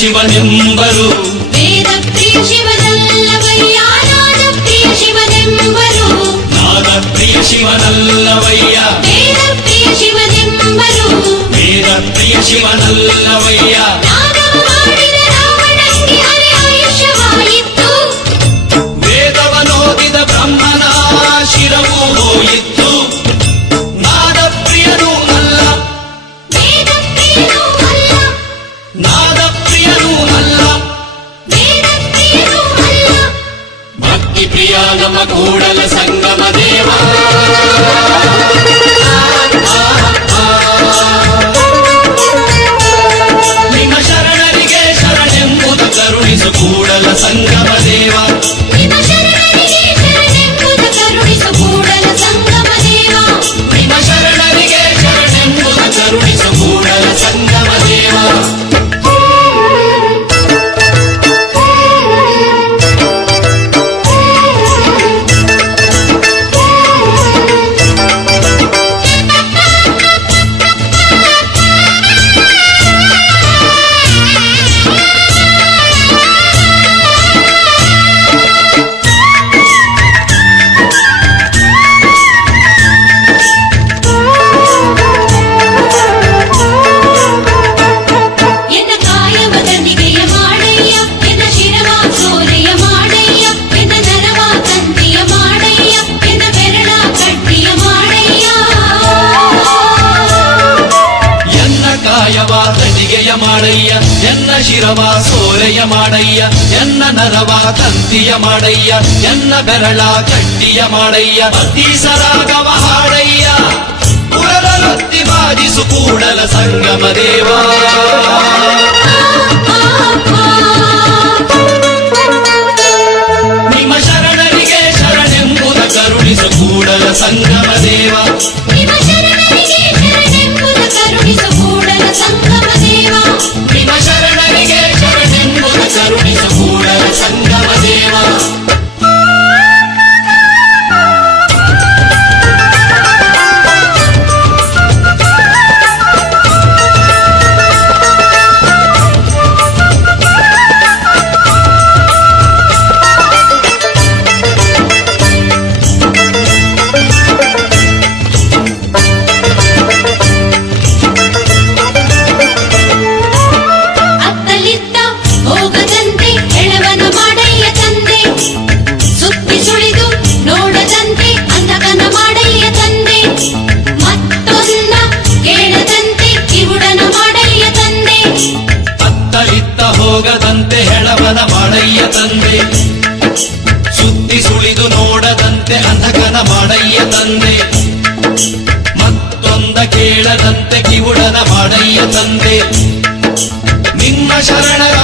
ಶಿವನೆಂಬರು ವೇದ ಪ್ರಿಯ ಶಿವನಲ್ಲವಯ್ಯ ನಾದ ಪ್ರಿಯ ಶಿವನೆಂಬರು ನಾದ ಪ್ರಿಯ ಶಿವನಲ್ಲವಯ್ಯ ವೇದ ಪ್ರಿಯ ಶಿವನೆಂಬರು ವೇದ ಪ್ರಿಯ ಶಿವನಲ್ಲವಯ್ಯ ನಾದ ಮಾಡಿದ ರಾವಣಂಗೆ ಅರೆ ಆಯುಷ್ಯವಾಯಿತು ವೇದವನೋದಿದ ಬ್ರಹ್ಮನ ಶಿರವೂ ಹೋಯಿತು ನಾದ ಪ್ರಿಯನೂ ಅಲ್ಲ ವೇದ ಪ್ರಿಯನೂ ಅಲ್ಲ ನಾದ ಪ್ರಿಯನೂ ಅಲ್ಲ ವೇದ ಪ್ರಿಯನೂ ಅಲ್ಲ ಭಕ್ತಿ ಪ್ರಿಯ ನಮ್ಮ ಕೂಡಲ ಸಂಗಮ ದೇವ ನಿಮ್ಮ ಶರಣರಿಗೆ ಶರಣೆಂಬುದು ಕರುಣಿಸು ಕೂಡಲ ಸಂಗಮ ದೇವ ನಿಮ್ಮ ಶರಣರಿಗೆ ಶರಣೆಂಬುದು ಕರುಣಿಸು ಕೂಡಲ ಸಂಗಮ ದೇವ ನಿಮ್ಮ ಶರಣರಿಗೆ ಶರಣೆಂಬುದು ಕರುಣಿಸು ಕೂಡಲ ಸಂಗಮ ದೇವ ಎನ್ನ ಕಾಯವ ದಂಡಿಗೆಯ ಮಾಡಯ್ಯ ಎನ್ನ ಶಿರವ ಸೋಲೆಯ ಮಾಡಯ್ಯ ಎನ್ನ ನರವ ತಂತಿಯ ಮಾಡಯ್ಯ ಎನ್ನ ಬೆರಳ ಕಟ್ಟಿಯ ಮಾಡಯ್ಯ ಎನ್ನ ಕಾಯವ ದಂಡಿಗೆಯ ಮಾಡಯ್ಯ ಎನ್ನ ಶಿರವ ಸೋಲೆಯ ಮಾಡಯ್ಯ ಎನ್ನ ನರವ ತಂತಿಯ ಮಾಡಯ್ಯ ಎನ್ನ ಬೆರಳ ಕಟ್ಟಿಯ ಮಾಡಯ್ಯ ಅತೀಸರಾಗವ ಹಾಡಯ್ಯ ಪುರದಲೊತ್ತಿ ಬಾಜಿಸು ಕೂಡಲ ಸಂಗಮ ದೇವ ನಿಮ್ಮ ಶರಣರಿಗೆ ಶರಣೆಂಬುದ ಕರುಣಿಸು ಕೂಡಲ ಸಂಗಮ ದೇವ ನಿಮ್ಮ ಶರಣರಿಗೆ ಶರಣೆಂಬುದ ಕರುಣಿಸು ಕೂಡಲ ಸಂಗಮ ದೇವ ನಿಮ್ಮ ಶರಣರಿಗೆ ಶರಣೆಂಬುದ ಕರುಣಿಸು ಕೂಡಲ ಸಂಗಮ ದೇವ ಅತ್ತಲಿದ್ದ ಹೋಗದಂತೆ ಎಳವನ ಮಾಡಯ್ಯ ತಂದೆ ಸುತ್ತಿ ಸುಳಿದು ನೋಡದಂತೆ ಅಂಧಕನ ಮಾಡಯ್ಯ ತಂದೆ ಮತ್ತೊಂದ ಕೇಳದಂತೆ ಕಿವುಡನ ಮಾಡಯ್ಯ ತಂದೆ ಅತ್ತಲಿತ್ತ ಹೋಗದಂತೆ ಹೆಳವನ ಮಾಡಯ್ಯ ತಂದೆ ಸುತ್ತಿ ಸುಳಿದು ನೋಡದಂತೆ ಅಂಧಕನ ಮಾಡಯ್ಯ ತಂದೆ ಮತ್ತೊಂದ ಕೇಳದಂತೆ ಕಿವುಡನ ಮಾಡಯ್ಯ ತಂದೆ ನಿಮ್ಮ ಶರಣರ